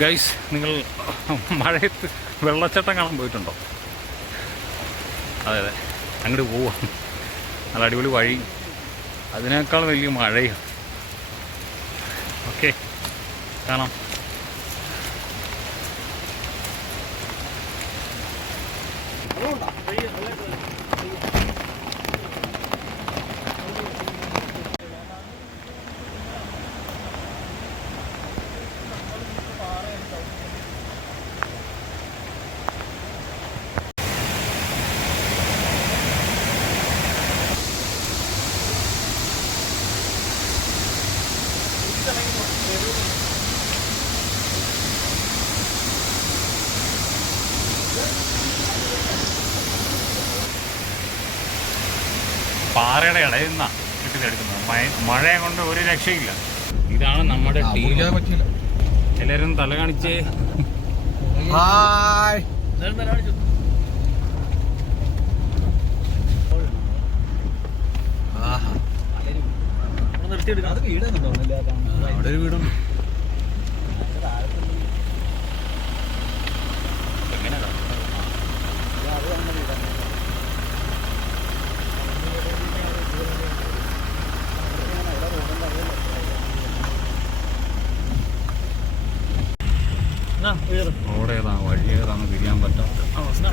Guys, നിങ്ങൾ മഴയത്ത് വെള്ളച്ചാട്ടം കാണാൻ പോയിട്ടുണ്ടോ? അതെ അതെ, അങ്ങോട്ട് പോവാം. നല്ല അടിപൊളി വഴി, അതിനേക്കാൾ വലിയ മഴയാണ്. ഓക്കെ, കാണാം. പാറയുടെ ഇടയിൽ നിന്നാണ് കിട്ടിയെടുക്കുന്നത്. മഴയെ കൊണ്ട് ഒരു രക്ഷയില്ല. ഇതാണ് നമ്മുടെ ടീം. എല്ലാവരും തല കാണിച്ചേ. അവിടെ ഒരു വീടുണ്ട്. റോഡ് ഏതാണ്, വഴി ഏതാണെന്ന് തിരിയാൻ പറ്റാത്ത അവസ്ഥ.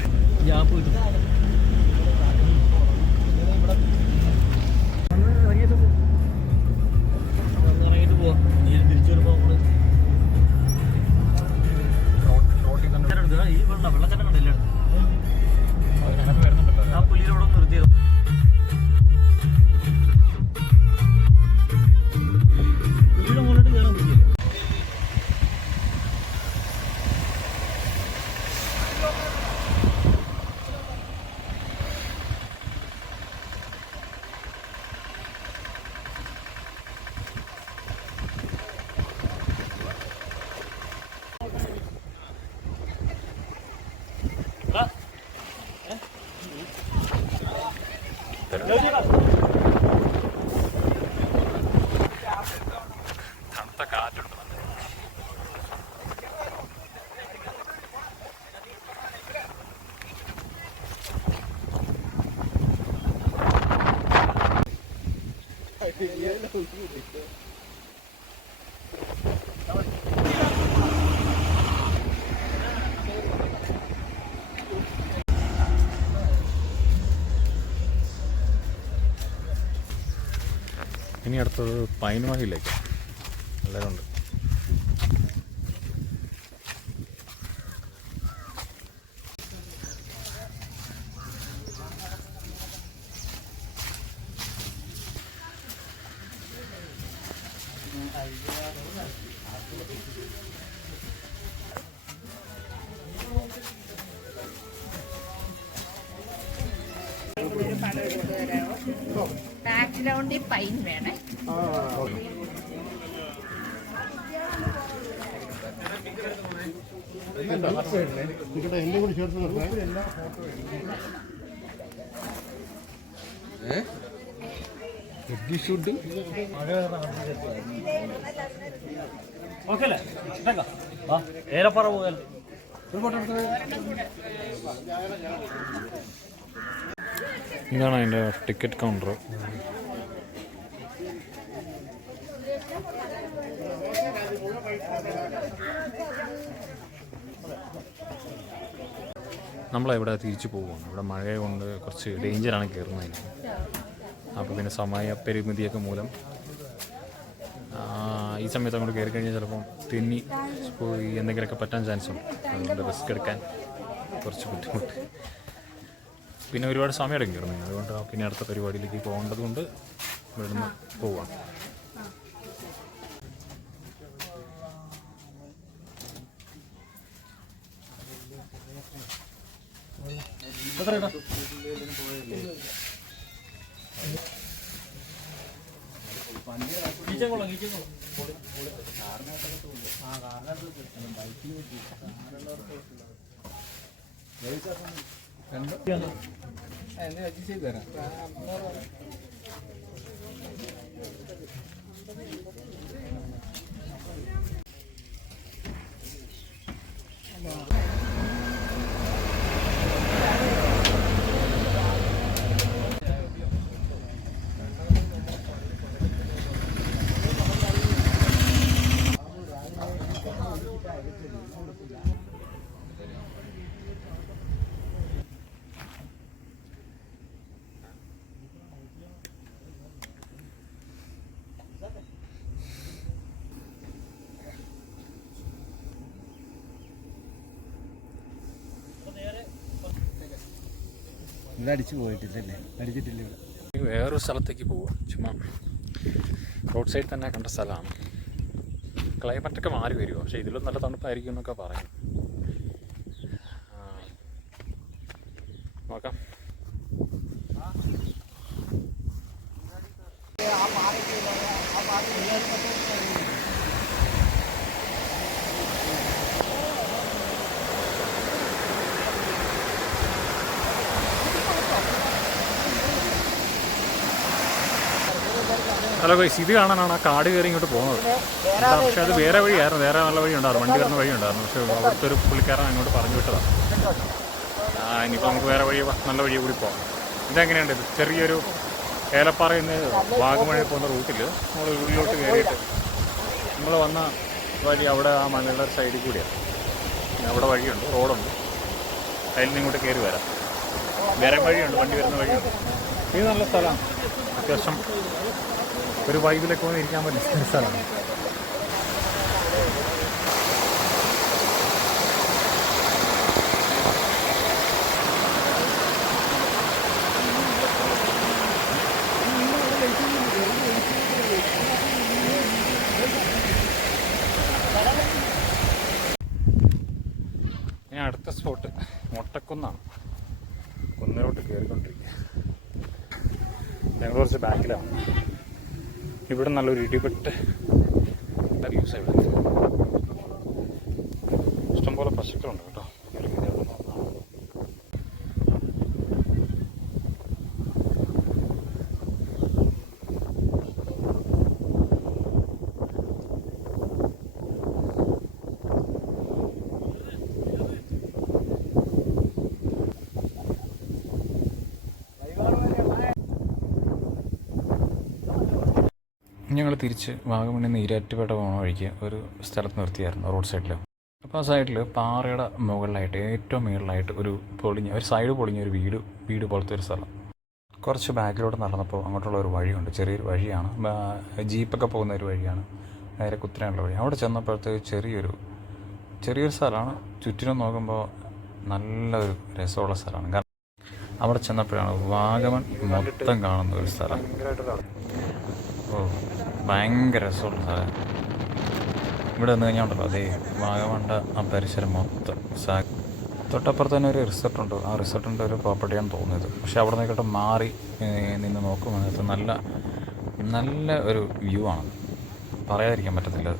തണുത്ത കാറ്റുണ്ട്. ഇനി അടുത്തത് പൈൻവാലിയിലേക്ക്. എല്ലാവരും ഉണ്ട്. ബാക്ക്ഗ്രൗണ്ട് പൈൻ വേണേ. ഇതാണ് അതിൻ്റെ ടിക്കറ്റ് കൗണ്ടർ. നമ്മളെവിടെ തിരിച്ചു പോവുകയാണ്. ഇവിടെ മഴ കൊണ്ട് കുറച്ച് ഡേഞ്ചറാണ് കയറുന്നതിന്. അപ്പോൾ പിന്നെ സമയപരിമിതിയൊക്കെ മൂലം ഈ സമയത്ത് അങ്ങോട്ട് കയറി കഴിഞ്ഞാൽ ചിലപ്പം തെന്നി പോയി എന്തെങ്കിലുമൊക്കെ പറ്റാൻ ചാൻസ് ഉണ്ട്. അതുകൊണ്ട് റിസ്ക് എടുക്കാൻ കുറച്ച് ബുദ്ധിമുട്ട്. പിന്നെ ഒരുപാട് സമയം എടുക്കും കയറുന്നത്. അതുകൊണ്ട് പിന്നെ അടുത്ത പരിപാടിയിലേക്ക് പോകേണ്ടതുകൊണ്ട് ഇവിടെ നിന്ന് പോവാം. ചെയ്തു തരാം. ഇത് അടിച്ചു പോയിട്ടില്ലല്ലേ? അടിച്ചിട്ടില്ല. ഇവിടെ വേറൊരു സ്ഥലത്തേക്ക് പോവുക. ചുമ്മാ റോഡ് സൈഡ് തന്നെ കണ്ട സ്ഥലമാണ്. ക്ലൈമറ്റൊക്കെ മാറി വരുമോ, പക്ഷേ ഇതിലും നല്ല തണുപ്പായിരിക്കും എന്നൊക്കെ പറയും. നോക്കാം. ഹലോ ഗൈസ്, ഇത് കാണാനാണ് ആ കാട് കയറി ഇങ്ങോട്ട് പോകുന്നത്. പക്ഷേ അത് വേറെ വഴിയായിരുന്നു, വേറെ നല്ല വഴി ഉണ്ടായിരുന്നു, വണ്ടി വരുന്ന വഴി ഉണ്ടായിരുന്നു. പക്ഷേ അവിടുത്തെ ഒരു പുള്ളിക്കാരൻ അങ്ങോട്ട് പറഞ്ഞു വിട്ടതാണ്. ഇനിയിപ്പോൾ നമുക്ക് വേറെ വഴി, നല്ല വഴി കൂടി പോകാം. ഇതെങ്ങനെയുണ്ട്? ഇത് ചെറിയൊരു ഏലപ്പാറയിൽ നിന്ന് വാഗമഴ പോകുന്ന റൂട്ടിൽ നമ്മൾ ഉള്ളിലോട്ട് കയറിയിട്ട് നമ്മൾ വന്ന വഴി അവിടെ ആ മലയുടെ സൈഡിൽ കൂടിയാണ്. അവിടെ വഴിയുണ്ട്, റോഡുണ്ട്, അതിൽ നിന്ന് ഇങ്ങോട്ട് കയറി വരാം. വേറെ വഴിയുണ്ട്, വണ്ടി വരുന്ന വഴിയുണ്ട്. ഇത് നല്ല സ്ഥലമാണ്, അത്യാവശ്യം ഒരു വൈബിലൊക്കെ വന്ന് ഇരിക്കാൻ പറ്റുന്ന സ്ഥലമാണ്. ഇനി അടുത്ത സ്പോട്ട് മൊട്ടക്കുന്നാണ്. കുന്നിലോട്ട് കയറിക്കൊണ്ടിരിക്കുക. ഞങ്ങൾ കുറച്ച് ബാക്കിലാണ്. ഇവിടെ നല്ലൊരു ഇടിപെട്ട് വ്യൂസ് ഇവിടെ. ഇഷ്ടംപോലെ പശുക്കളുണ്ട് കേട്ടോ. ഞങ്ങൾ തിരിച്ച് വാഗമണ്ണിൽ നിന്ന് ഈരാറ്റുപേട്ട പോകണ വഴിക്ക് ഒരു സ്ഥലത്ത് നിർത്തിയായിരുന്നു റോഡ് സൈഡിൽ. അപ്പോൾ ആ സൈഡിൽ പാറയുടെ മുകളിലായിട്ട് ഏറ്റവും മുകളിലായിട്ട് ഒരു സൈഡ് പൊളിഞ്ഞ ഒരു വീട് പോലത്തെ ഒരു സ്ഥലം. കുറച്ച് ബാക്കിലോട്ട് നടന്നപ്പോൾ അങ്ങോട്ടുള്ള ഒരു വഴിയുണ്ട്, ചെറിയൊരു വഴിയാണ്, ജീപ്പൊക്കെ പോകുന്ന ഒരു വഴിയാണ്, നേരെ കുത്തിനുള്ള വഴി. അവിടെ ചെന്നപ്പോഴത്തേക്ക് ചെറിയൊരു സ്ഥലമാണ്. ചുറ്റിനും നോക്കുമ്പോൾ നല്ലൊരു രസമുള്ള സ്ഥലമാണ്. കാരണം അവിടെ ചെന്നപ്പോഴാണ് വാഗമൺ മൊത്തം കാണുന്ന ഒരു സ്ഥലം. ഭയങ്കര രസമുള്ള സ്ഥലം. ഇവിടെ നിന്ന് കഴിഞ്ഞാൽ ഉണ്ടല്ലോ, അതേ വാഗമണ്ട ആ പരിസരം മൊത്തം തൊട്ടപ്പുറത്ത് തന്നെ ഒരു റിസോർട്ടുണ്ട്. ആ റിസോർട്ടിൻ്റെ ഒരു പ്രോപ്പർട്ടിയാണ് തോന്നിയത്. പക്ഷെ അവിടെ നിന്നൊക്കെ മാറി നിന്ന് നോക്കുമ്പോൾ നല്ല ഒരു വ്യൂ ആണ്, പറയാതിരിക്കാൻ പറ്റത്തില്ല.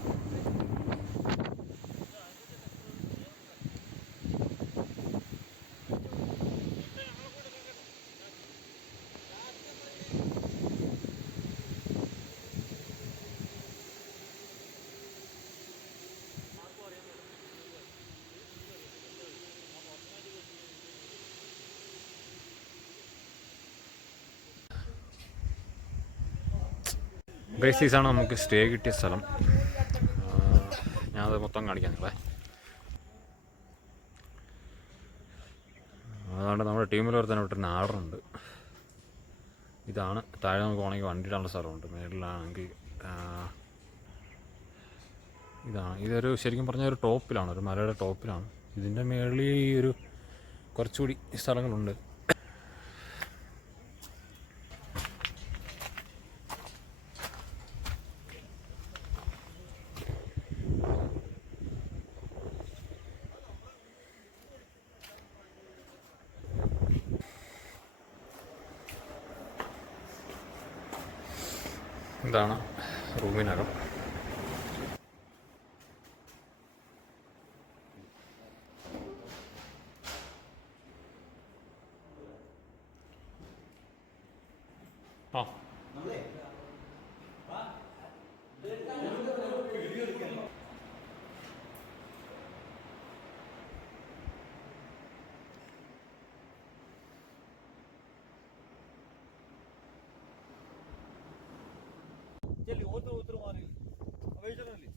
ഗൈസീസാണ് നമുക്ക് സ്റ്റേ കിട്ടിയ സ്ഥലം. ഞാനത് മൊത്തം കാണിക്കാം നിങ്ങളെ. അതുകൊണ്ട് നമ്മുടെ ടീമിൽ തന്നെ വിട്ടൊരു ആർഡറുണ്ട്. ഇതാണ് താഴെ നമുക്ക് വേണമെങ്കിൽ വണ്ടി ഇടാനുള്ള സ്ഥലമുണ്ട്. മേളിലാണെങ്കിൽ ഇതൊരു ശരിക്കും പറഞ്ഞാൽ ഒരു ടോപ്പിലാണ്, ഒരു മലയുടെ ടോപ്പിലാണ്. ഇതിൻ്റെ മേളിൽ ഒരു കുറച്ചുകൂടി സ്ഥലങ്ങളുണ്ട്. ഇതാണ് റൂമിനകം. ഓരോരുത്തർ മാറി അപേക്ഷണല്ലേ